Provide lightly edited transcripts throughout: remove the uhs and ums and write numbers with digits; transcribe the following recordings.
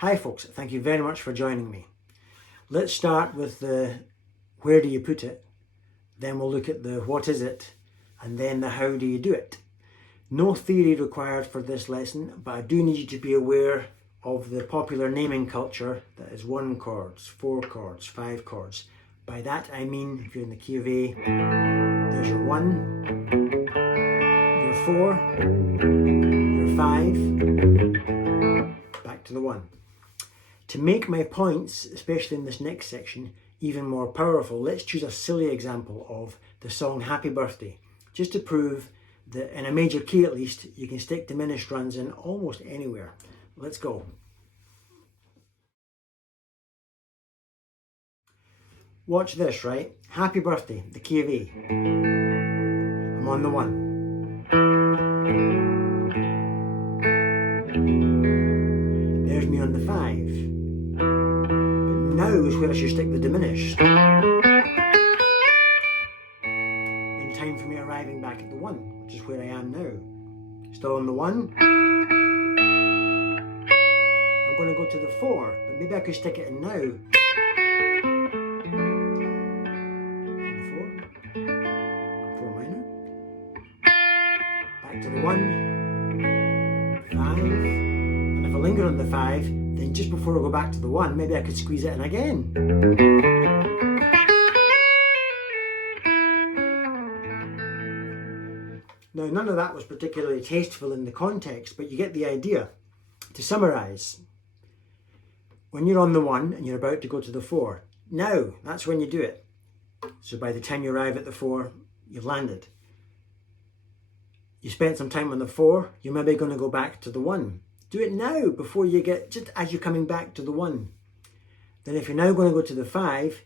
Hi folks, thank you very much for joining me. Let's start with the where do you put it, then we'll look at the what is it, and then the how do you do it. No theory required for this lesson, but I do need you to be aware of the popular naming culture that is 1 chords, 4 chords, 5 chords. By that I mean, if you're in the key of A, there's your 1, your 4, your 5, back to the 1. To make my points, especially in this next section, even more powerful, let's choose a silly example of the song Happy Birthday, just to prove that in a major key at least, you can stick diminished runs in almost anywhere. Let's go. Watch this, right? Happy Birthday, the key of A. I'm on the 1. There's me on the 5. Now is where I should stick the diminished. In time for me arriving back at the 1, which is where I am now. Still on the 1. I'm going to go to the 4, but maybe I could stick it in now. The 4 minor. Back to the 1. 5. And if I linger on the 5, then just before I go back to the 1, maybe I could squeeze it in again. Now, none of that was particularly tasteful in the context, but you get the idea. To summarise, when you're on the 1 and you're about to go to the 4, now, that's when you do it. So by the time you arrive at the 4, you've landed. You spent some time on the 4, you're maybe going to go back to the 1. Do it now before you get, just as you're coming back to the 1. Then if you're now going to go to the 5,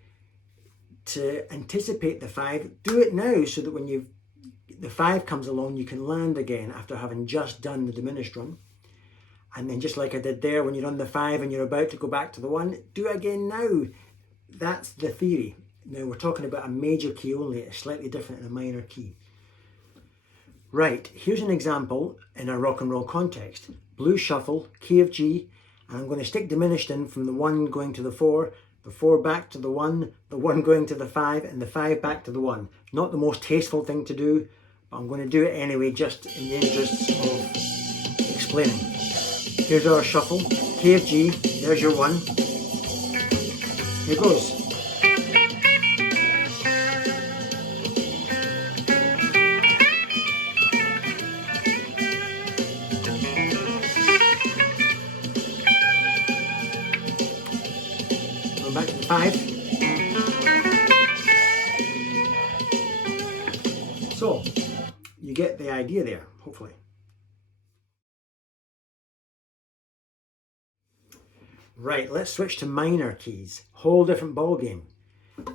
to anticipate the 5, do it now so that when the 5 comes along, you can land again after having just done the diminished run. And then just like I did there, when you're on the 5 and you're about to go back to the 1, do it again now. That's the theory. Now we're talking about a major key only, it's slightly different in a minor key. Right, here's an example in a rock and roll context. Blues shuffle, key of G, and I'm going to stick diminished in from the 1 going to the 4 back to the 1 going to the 5, and the 5 back to the 1. Not the most tasteful thing to do, but I'm going to do it anyway just in the interests of explaining. Here's our shuffle, key of G, there's your 1. Here goes. Back to the 5. So, you get the idea there, hopefully. Right, let's switch to minor keys. Whole different ball game.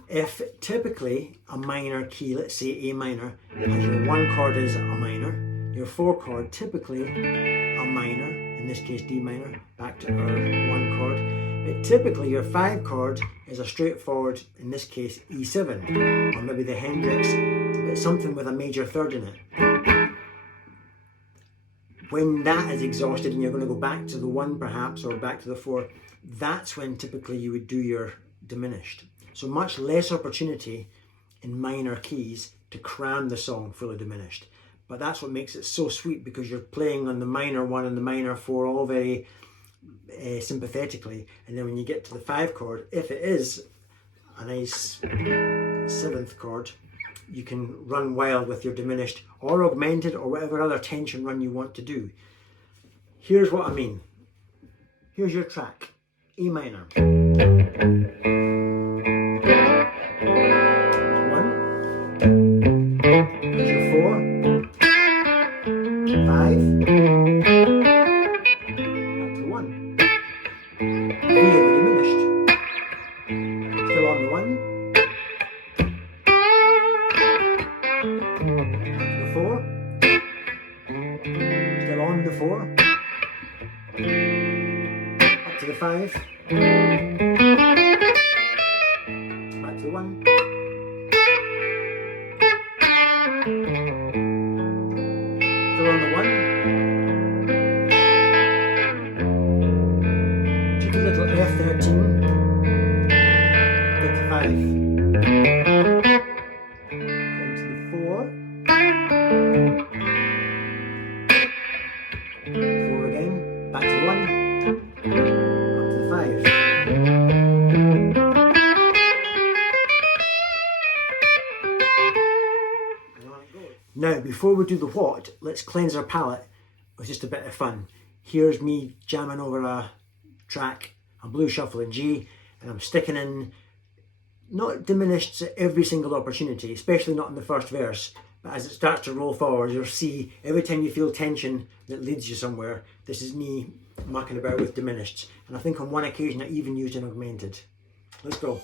If typically a minor key, let's say A minor, has your 1 chord is a minor, your 4 chord typically a minor, in this case D minor, back to our 1 chord. But typically your 5 chord is a straightforward, in this case E7, or maybe the Hendrix, but something with a major third in it. When that is exhausted and you're going to go back to the 1 perhaps, or back to the 4, that's when typically you would do your diminished. So much less opportunity in minor keys to cram the song fully diminished. But that's what makes it so sweet, because you're playing on the minor 1 and the minor 4 all very sympathetically, and then when you get to the 5 chord, if it is a nice 7th chord, you can run wild with your diminished or augmented or whatever other tension run you want to do. Here's what I mean. Here's your track, E minor. 1, here's your 4, 5, still on the 4, up to the 5, back to the 1, still on the 1, G to 13, get the 5, into the 4, 4 again, back to the 1, up to the 5. Now, before we do the what, let's cleanse our palette with just a bit of fun. Here's me jamming over a track, a blues shuffle in G, and I'm sticking in not diminished at every single opportunity, especially not in the first verse, but as it starts to roll forward, you'll see every time you feel tension that leads you somewhere, this is me mucking about with diminished. And I think on one occasion I even used an augmented. Let's go.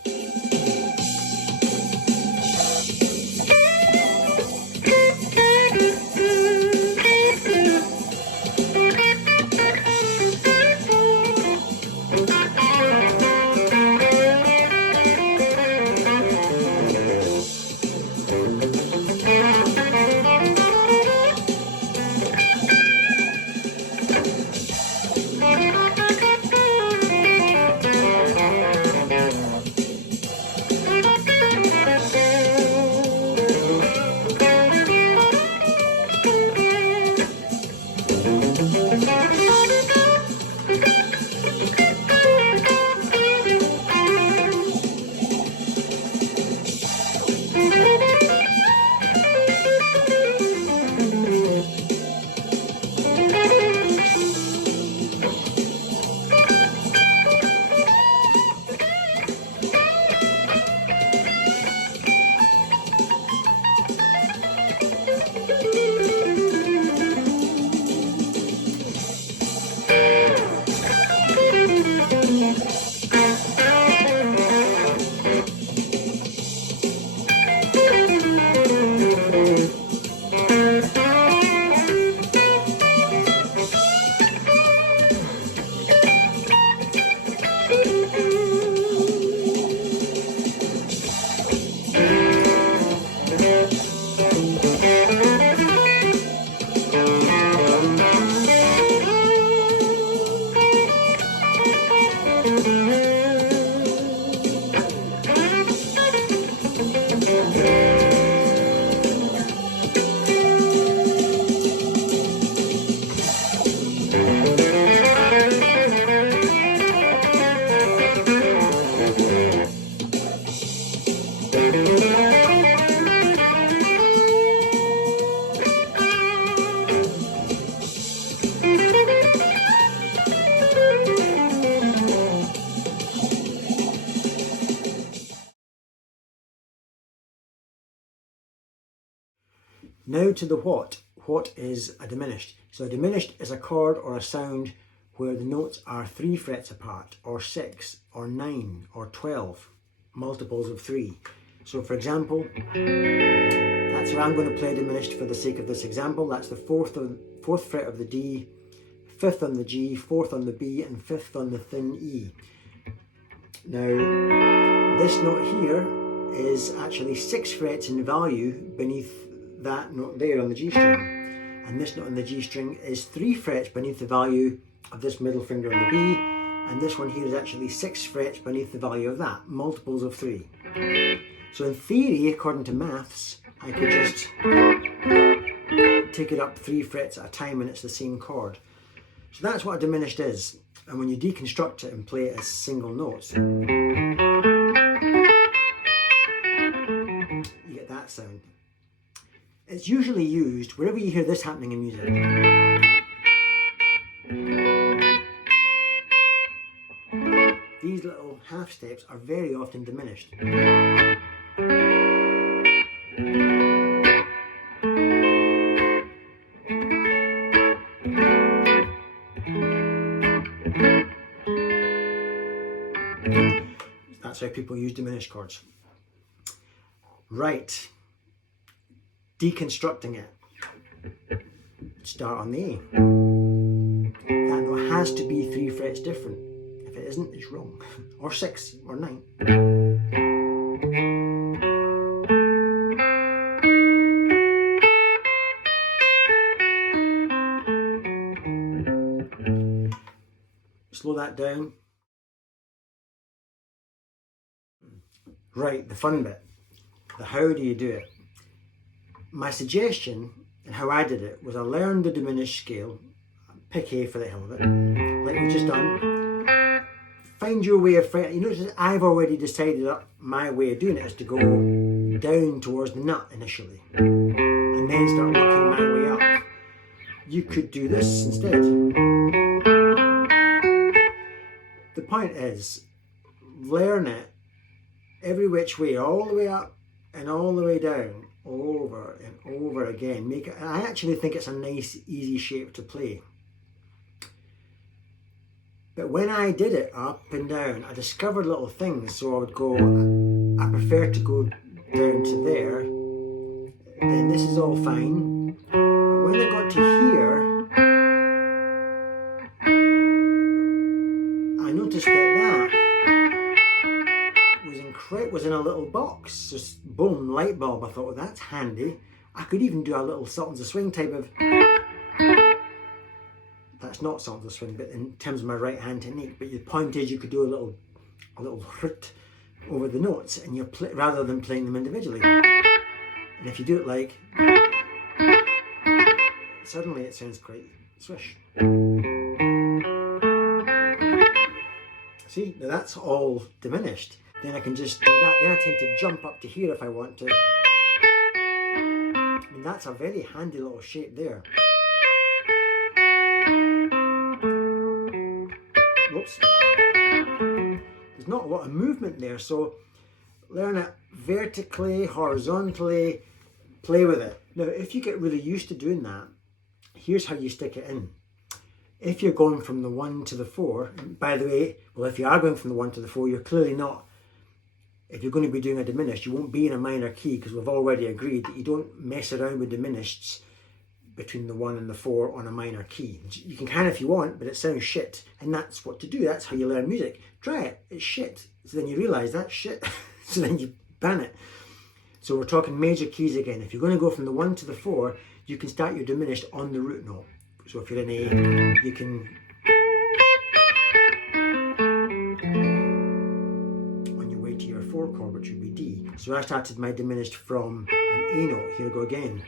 Now to the what. What is a diminished? So a diminished is a chord or a sound where the notes are 3 frets apart, or 6, or 9, or 12, multiples of 3. So for example, that's where I'm going to play diminished for the sake of this example. That's the fourth fret of the D, 5th on the G, 4th on the B, and 5th on the thin E. Now, this note here is actually 6 frets in value beneath that note there on the G string. And this note on the G string is 3 frets beneath the value of this middle finger on the B. And this one here is actually 6 frets beneath the value of that, multiples of 3. So in theory, according to maths, I could just take it up 3 frets at a time and it's the same chord. So that's what a diminished is. And when you deconstruct it and play it as single notes, you get that sound. It's usually used wherever you hear this happening in music. These little half steps are very often diminished. That's how people use diminished chords. Right. Deconstructing it. Start on the A. That note has to be 3 frets different. If it isn't, it's wrong. Or 6, or 9. Slow that down. Right, the fun bit. The how do you do it? My suggestion and how I did it was I learned the diminished scale, pick A for the hell of it, like we've just done. Find your way of fretting. You notice I've already decided that my way of doing it is to go down towards the nut initially, and then start working my way up. You could do this instead. The point is, learn it every which way, all the way up and all the way down, over and over again. Make it. I actually think it's a nice, easy shape to play. But when I did it up and down, I discovered little things. So I would go, I prefer to go down to there, then this is all fine. But when I got to here, I noticed that was in a little box. Just boom, light bulb. I thought, well, that's handy. I could even do a little Sultans of Swing type of. That's not Sultans of Swing, but in terms of my right hand technique. But the point is, you could do a little hit over the notes, and you're rather than playing them individually. And if you do it like, suddenly it sounds quite swish. See, now that's all diminished. Then I can just do that. Then I tend to jump up to here if I want to. I mean, that's a very handy little shape there. Whoops. There's not a lot of movement there, so learn it vertically, horizontally, play with it. Now, if you get really used to doing that, here's how you stick it in. If you're going from the 1 to the 4, and by the way, well, if you are going from the 1 to the 4, you're clearly not. If you're going to be doing a diminished, you won't be in a minor key, because we've already agreed that you don't mess around with diminished between the 1 and the 4 on a minor key. You can if you want, but it sounds shit. And that's what to do. That's how you learn music. Try it. It's shit. So then you realise that's shit. So then you ban it. So we're talking major keys again. If you're going to go from the 1 to the 4, you can start your diminished on the root note. So if you're in A, you can on your way to your 4 chord, which would be D. So I started my diminished from an A note. Here we go again.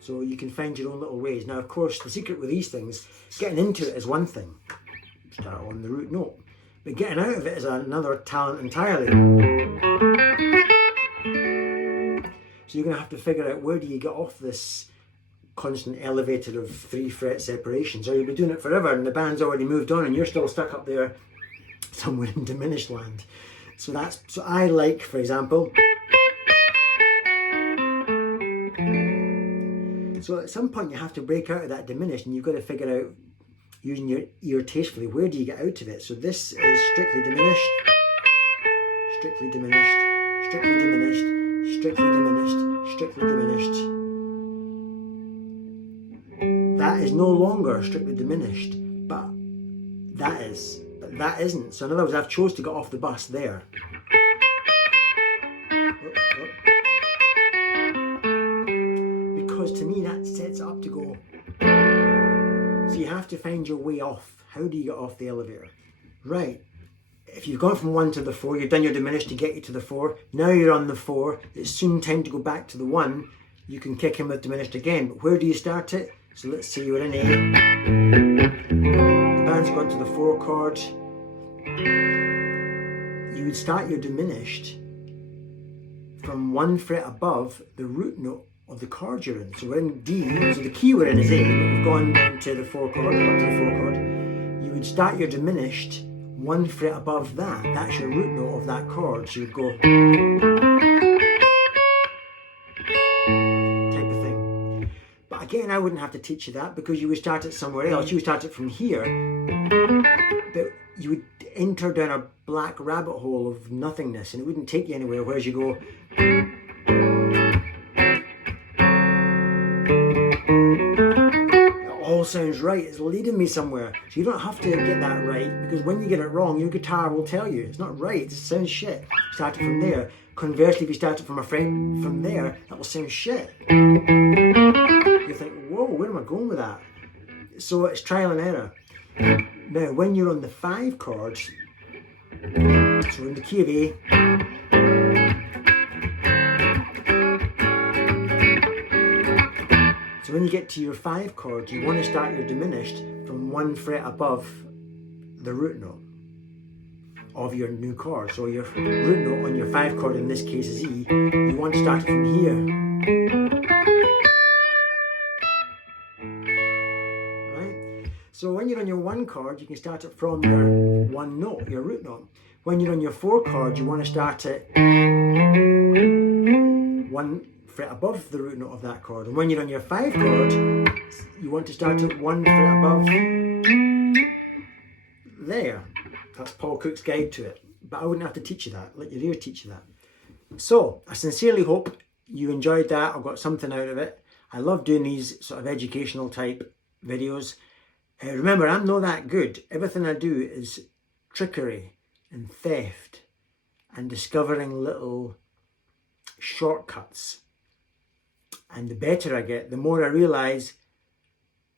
So you can find your own little ways. Now, of course, the secret with these things, getting into it is one thing. Start on the root note. But getting out of it is another talent entirely. So you're going to have to figure out, where do you get off this constant elevator of 3 fret separations? Or you'll be doing it forever and the band's already moved on and you're still stuck up there somewhere in diminished land. So I like, for example, so at some point you have to break out of that diminished, and you've got to figure out, using your ear tastefully, where do you get out of it? So this is strictly diminished, strictly diminished, strictly diminished, strictly diminished, strictly diminished. That is no longer strictly diminished, but that is. But that isn't. So in other words, I've chose to get off the bus there. Because to me that sets it up to go. So you have to find your way off. How do you get off the elevator? Right. If you've gone from 1 to the 4, you've done your diminished to get you to the 4. Now you're on the 4. It's soon time to go back to the 1. You can kick in with diminished again. But where do you start it? So let's say you're in A. The band's gone to the 4 chord. You would start your diminished from 1 fret above the root note of the chord you're in. So we're in D, so the key we're in is A, but we've gone down to the 4 chord, up to the 4 chord. You would start your diminished 1 fret above that. That's your root note of that chord. So you'd go type of thing. But again, I wouldn't have to teach you that, because you would start it somewhere else. You would start it from here, but you would enter down a black rabbit hole of nothingness, and it wouldn't take you anywhere. Whereas you go, it all sounds right, it's leading me somewhere. So you don't have to get that right, because when you get it wrong, your guitar will tell you it's not right, it sounds shit. Start it from there. Conversely, if you start it from a fret from there, that will sound shit. You think, whoa, where am I going with that? So it's trial and error. Now, when you're on the 5 chords, so in the key of A, so when you get to your 5 chord, you want to start your diminished from 1 fret above the root note of your new chord. So your root note on your 5 chord in this case is E. You want to start it from here. Right? So when you're on your 1 chord, you can start it from your 1 note, your root note. When you're on your 4 chord, you want to start it 1 fret above the root note of that chord. And when you're on your 5 chord, you want to start it 1 fret above there. That's Paul Cook's guide to it. But I wouldn't have to teach you that. Let your ear teach you that. So, I sincerely hope you enjoyed that or got something out of it. I love doing these sort of educational type videos. Remember, I'm not that good. Everything I do is trickery and theft and discovering little shortcuts. And the better I get, the more I realise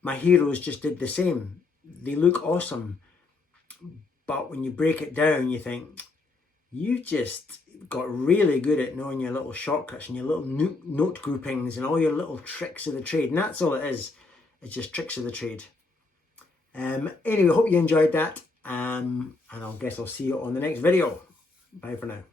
my heroes just did the same. They look awesome. But when you break it down, you think, you just got really good at knowing your little shortcuts and your little note groupings and all your little tricks of the trade. And that's all it is. It's just tricks of the trade. Anyway, hope you enjoyed that. And I guess I'll see you on the next video. Bye for now.